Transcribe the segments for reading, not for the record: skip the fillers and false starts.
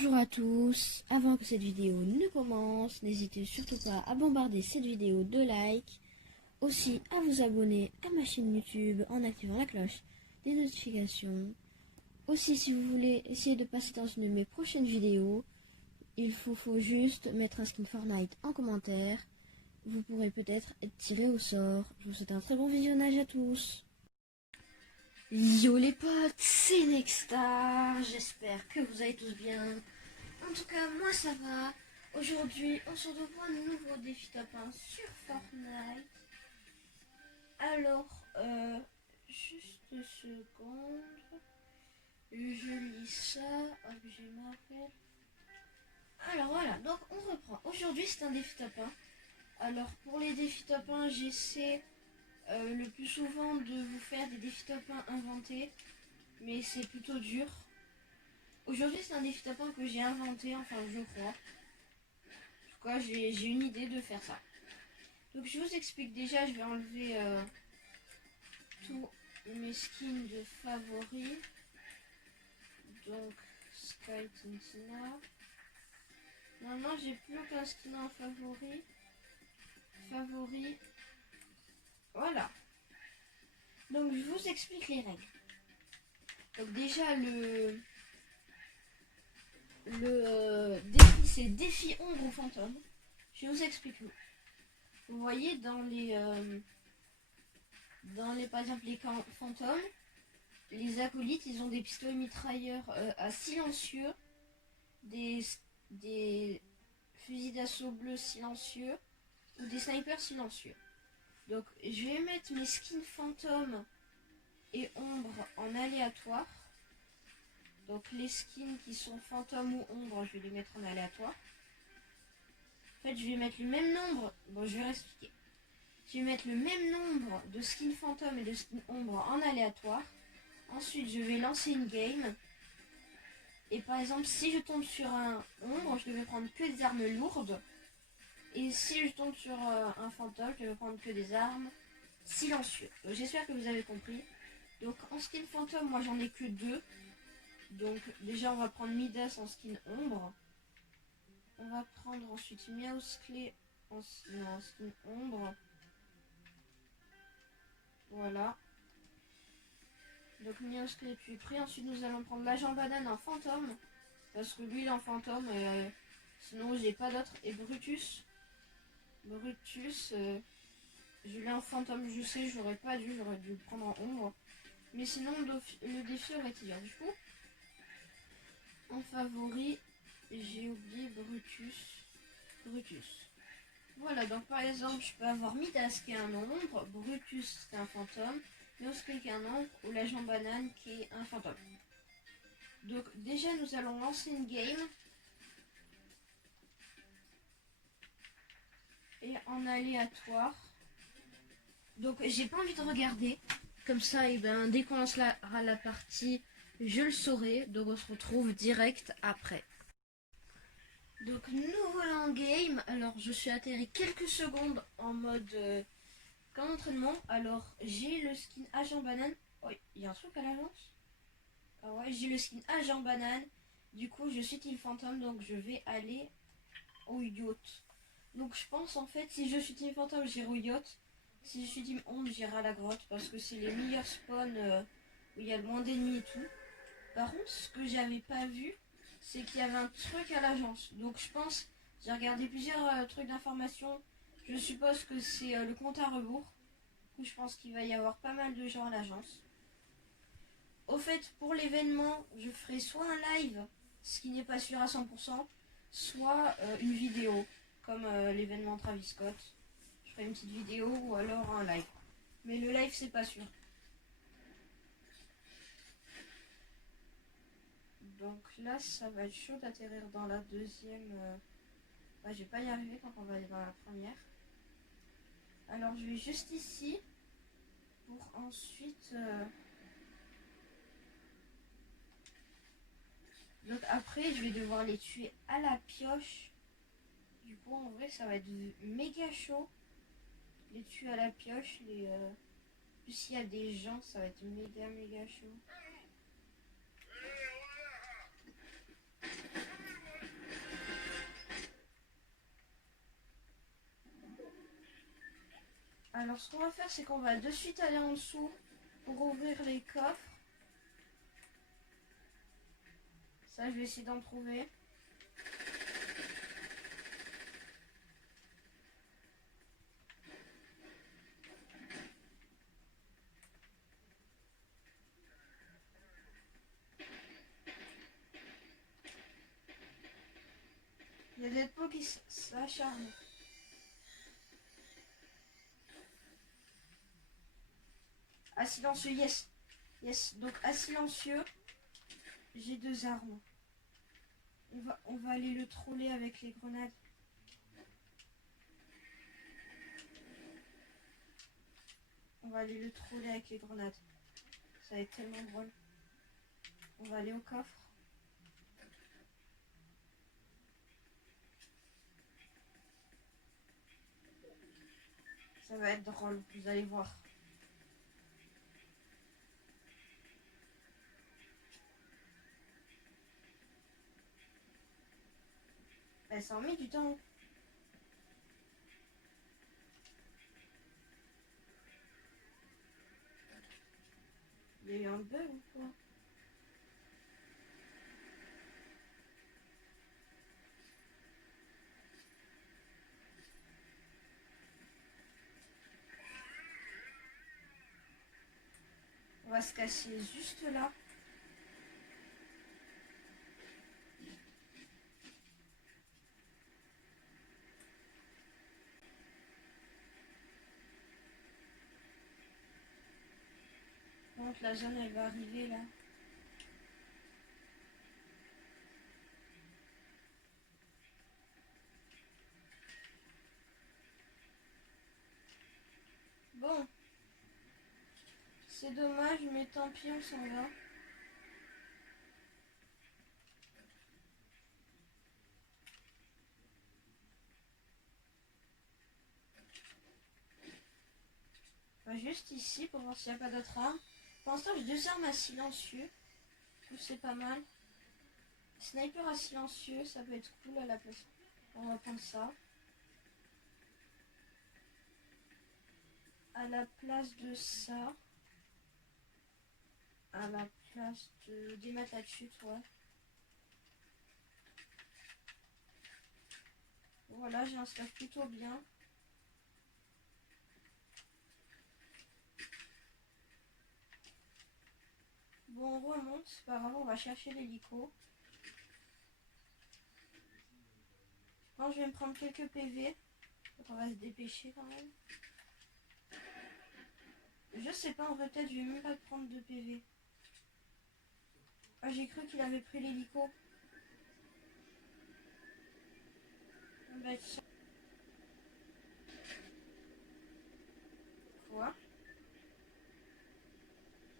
Bonjour à tous, avant que cette vidéo ne commence, n'hésitez surtout pas à bombarder cette vidéo de likes, aussi à vous abonner à ma chaîne YouTube en activant la cloche des notifications. Aussi, si vous voulez essayer de passer dans une de mes prochaines vidéos, il faut juste mettre un skin Fortnite en commentaire. Vous pourrez peut-être être tiré au sort. Je vous souhaite un très bon visionnage à tous. Yo les potes, c'est Nexstar, j'espère que vous allez tous bien. En tout cas, moi ça va. Aujourd'hui, on se retrouve pour un nouveau défi top 1 sur Fortnite. Alors, juste une seconde. Je lis ça. Hop, je m'appelle. Alors voilà, donc on reprend. Aujourd'hui, c'est un défi top 1. Alors, pour les défis top 1, j'essaie le plus souvent de vous faire des défis top 1 inventés. Mais c'est plutôt dur. Aujourd'hui, c'est un défi top 1 que j'ai inventé, enfin, je crois. En tout cas, j'ai une idée de faire ça. Donc, je vous explique déjà, je vais enlever tous mes skins de favoris. Donc, Sky Tintina. Normalement, j'ai plus aucun skin en favori. Voilà. Donc, je vous explique les règles. Donc, déjà, le défi, c'est défi ombre ou fantôme. Je vous explique où. Vous voyez dans les par exemple les camps fantômes, les acolytes, ils ont des pistolets mitrailleurs à silencieux, des fusils d'assaut bleus silencieux ou des snipers silencieux. Donc je vais mettre mes skins fantômes et ombre en aléatoire. Donc les skins qui sont fantômes ou ombre, je vais les mettre en aléatoire. En fait, je vais mettre le même nombre. Bon, je vais réexpliquer. Je vais mettre le même nombre de skins fantômes et de skins ombre en aléatoire. Ensuite, je vais lancer une game. Et par exemple, si je tombe sur un ombre, je devais prendre que des armes lourdes. Et si je tombe sur un fantôme, je vais prendre que des armes silencieuses. J'espère que vous avez compris. Donc en skin fantôme, moi j'en ai que 2. Donc déjà, on va prendre Midas en skin ombre. On va prendre ensuite Meowsclé en skin ombre. Voilà. Donc Meowsclé tu es pris. Ensuite nous allons prendre l'agent banane en fantôme. Parce que lui il est en fantôme. Sinon j'ai pas d'autre. Et Brutus. Je l'ai en fantôme. Je sais, j'aurais pas dû. J'aurais dû le prendre en ombre. Mais sinon le défi aurait été dur. Du coup, en favori, j'ai oublié Brutus. Voilà, donc par exemple, je peux avoir Midas qui est un ombre, Brutus qui est un fantôme, Meowsclé qui est un ombre, ou l'agent banane qui est un fantôme. Donc déjà, nous allons lancer une game. Et en aléatoire. Donc j'ai pas envie de regarder. Comme ça, et ben, dès qu'on lancera la partie, je le saurai. Donc on se retrouve direct après. Donc nous voilà en game. Alors je suis atterri quelques secondes en mode comme entraînement. Alors j'ai le skin agent banane. Oh, il y a un truc à l'avance. Ah ouais, j'ai le skin agent banane. Du coup je suis team fantôme, donc je vais aller au yacht. Donc je pense en fait, si je suis team fantôme, j'irai au yacht. Si je suis team ombre, j'irai à la grotte parce que c'est les meilleurs spawns où il y a le moins d'ennemis et tout. Par contre, ce que j'avais pas vu, c'est qu'il y avait un truc à l'agence. Donc je pense, j'ai regardé plusieurs trucs d'information. Je suppose que c'est le compte à rebours. Du coup, je pense qu'il va y avoir pas mal de gens à l'agence. Au fait, pour l'événement, je ferai soit un live, ce qui n'est pas sûr à 100%, soit une vidéo, comme l'événement Travis Scott. Je ferai une petite vidéo ou alors un live. Mais le live, c'est pas sûr. Donc là, ça va être chaud d'atterrir dans la deuxième. Je vais pas y arriver quand on va aller dans la première. Alors, je vais juste ici pour ensuite. Donc après, je vais devoir les tuer à la pioche. Du coup, en vrai, ça va être méga chaud. Les tuer à la pioche. Plus s'il y a des gens, ça va être méga chaud. Alors ce qu'on va faire, c'est qu'on va de suite aller en dessous pour ouvrir les coffres. Ça, je vais essayer d'en trouver. Il y a des pots qui s'acharnent. À silencieux, yes. Yes, donc à silencieux, j'ai 2 armes. On va aller le troller avec les grenades. On va aller le troller avec les grenades. Ça va être tellement drôle. On va aller au coffre. Ça va être drôle, vous allez voir. Ben, ça en met du temps. Il y a eu un bug ou quoi? On va se cacher juste là. Donc la zone elle va arriver là. Bon. C'est dommage, mais tant pis, on s'en va. On va juste ici pour voir s'il n'y a pas d'autres armes. Pour l'instant, j'ai 2 armes à silencieux. C'est pas mal. Sniper à silencieux, ça peut être cool à la place. On va prendre ça. À la place de ça. À la place de des maths là-dessus, ouais. Voilà, j'ai un stuff plutôt bien. Bon, on remonte, c'est pas grave, on va chercher l'hélico. Je pense que je vais me prendre quelques PV. Donc on va se dépêcher quand même. Je sais pas, en vrai, peut-être je vais même pas prendre de PV. Ah, j'ai cru qu'il avait pris l'hélico. Bah, quoi?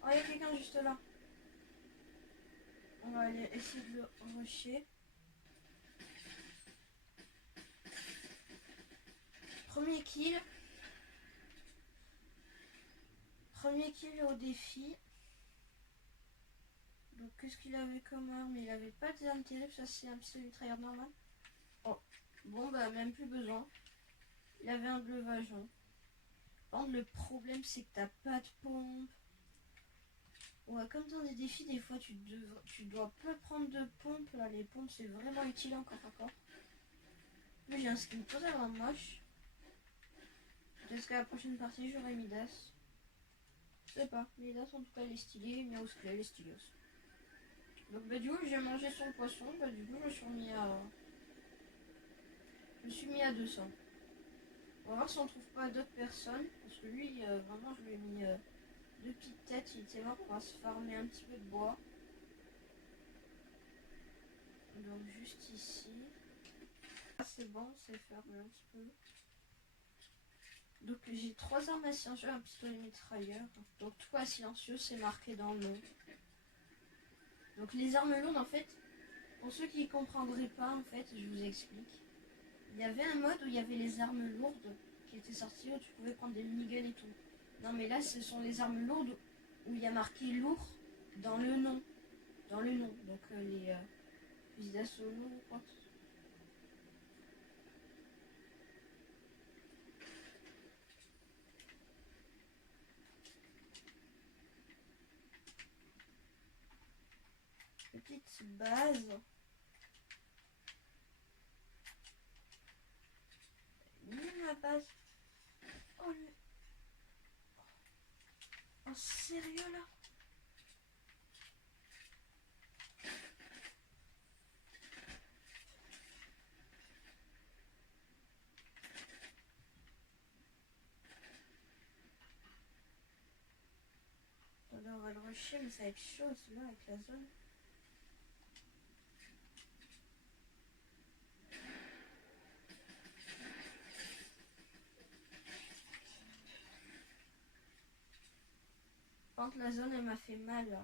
Oh, il y a quelqu'un juste là. On va aller essayer de le rusher. Premier kill. Premier kill au défi. Donc qu'est-ce qu'il avait comme arme? Il avait pas d'arme terrible, ça c'est un pistolet mitrailleur normal. Oh, bon bah même plus besoin. Il avait un gleuvageon. Par contre le problème c'est que t'as pas de pompe. Ouais, comme dans des défis, des fois tu dois pas prendre de pompe. Là, les pompes c'est vraiment utile encore. Mais j'ai un skin totalement moche. Peut-être qu'à la prochaine partie j'aurai Midas. Je sais pas, Midas en tout cas il est stylé, Miaus Clay il est stylé aussi. Donc bah du coup j'ai mangé son poisson, bah du coup je me suis mis à... Je me suis mis à 200. On va voir si on trouve pas d'autres personnes. Parce que lui vraiment je lui ai mis 2 petites têtes, il était mort, on va se farmer un petit peu de bois. Donc juste ici. Ah, c'est bon, c'est fermé un petit peu. Donc j'ai 3 armes à silencieux, un pistolet mitrailleur. Donc tout à silencieux, c'est marqué dans le nom. Donc les armes lourdes en fait, pour ceux qui ne comprendraient pas en fait, je vous explique. Il y avait un mode où il y avait les armes lourdes qui étaient sorties où tu pouvais prendre des miniguns et tout. Non mais là ce sont les armes lourdes où il y a marqué lourd dans le nom. Dans le nom. Donc les fusils d'assaut lourds ou quoi. petite base. Ma base. Oh, oh sérieux là? On va le rusher, mais ça va être chaud celui-là avec la zone. Par contre, la zone elle m'a fait mal là.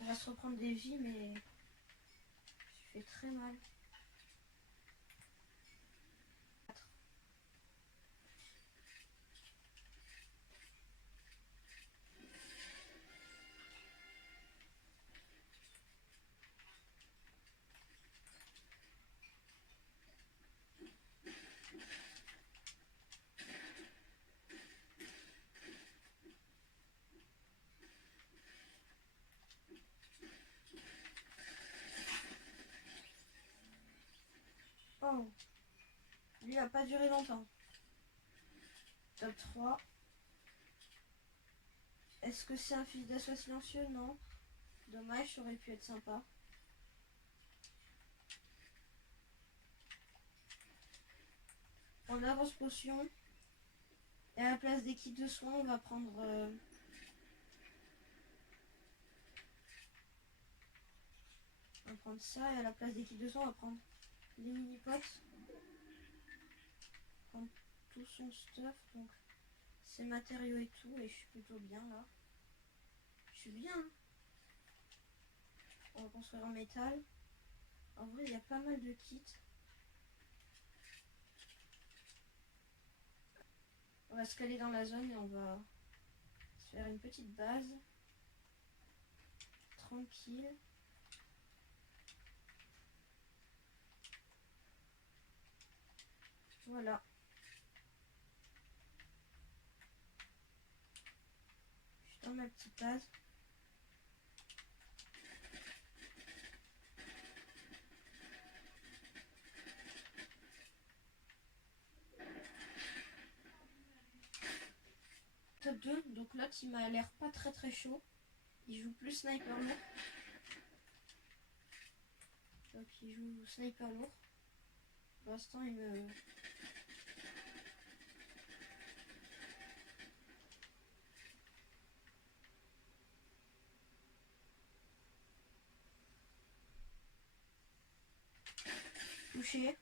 On va se reprendre des vies, mais je fais très mal. Oh, lui a pas duré longtemps. Top 3. Est-ce que c'est un fusil d'assaut silencieux? Non. Dommage, ça aurait pu être sympa. On a avance potion. Et à la place des kits de soins, on va prendre... on va prendre ça. Et à la place des kits de soins, on va prendre les mini-potes. Prendre tout son stuff. Donc, ses matériaux et tout. Et je suis plutôt bien là. Je suis bien. On va construire en métal. En vrai, il y a pas mal de kits. On va se caler dans la zone et on va se faire une petite base. Tranquille. Voilà. Je suis dans ma petite base. Top 2, donc l'autre il m'a l'air pas très chaud. Il joue plus sniper lourd. Donc il joue sniper lourd. Pour l'instant il me... touché.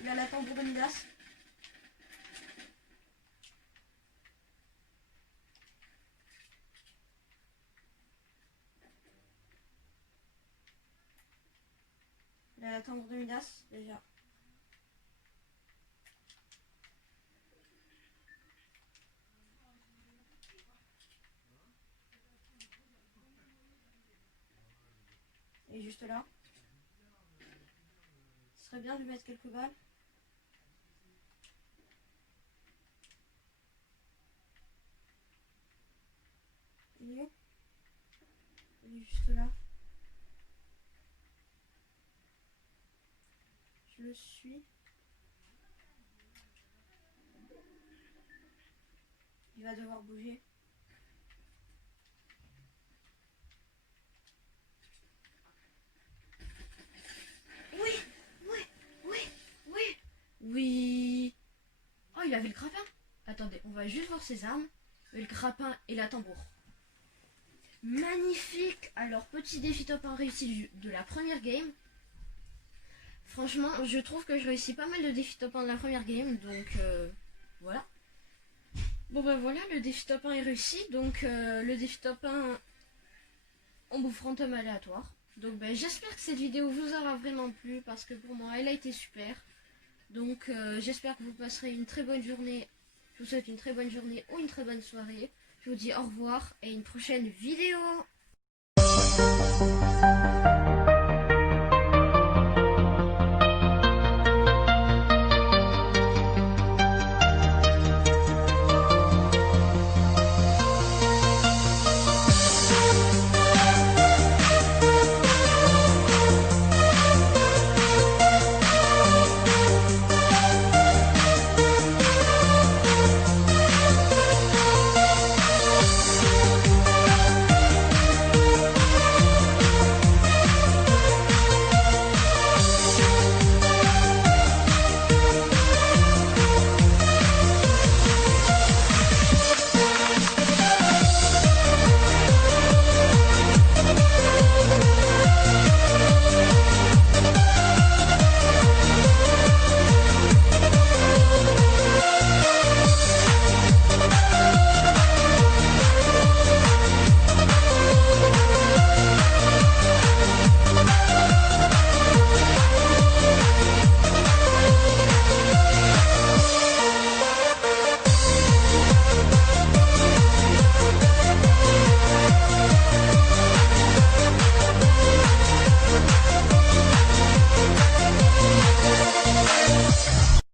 Il a la tambour de Midas. Il a la tambour de Midas déjà. Et juste là. Ce serait bien de lui mettre quelques balles. Il est où? Il est juste là. Je le suis. Il va devoir bouger. Oui, oui, oui, oui, oui. Oh, il avait le grappin. Attendez, on va juste voir ses armes. Le grappin et la tambour. Magnifique. Alors, petit défi top 1 réussi de la première game. Franchement, je trouve que je réussis pas mal de défis top 1 de la première game. Donc, voilà. Bon, ben voilà, le défi top 1 est réussi. Donc, le défi top 1, on bouffe fantôme aléatoire. Donc, ben, j'espère que cette vidéo vous aura vraiment plu. Parce que pour moi, elle a été super. Donc, j'espère que vous passerez une très bonne journée. Je vous souhaite une très bonne journée ou une très bonne soirée. Je vous dis au revoir et une prochaine vidéo.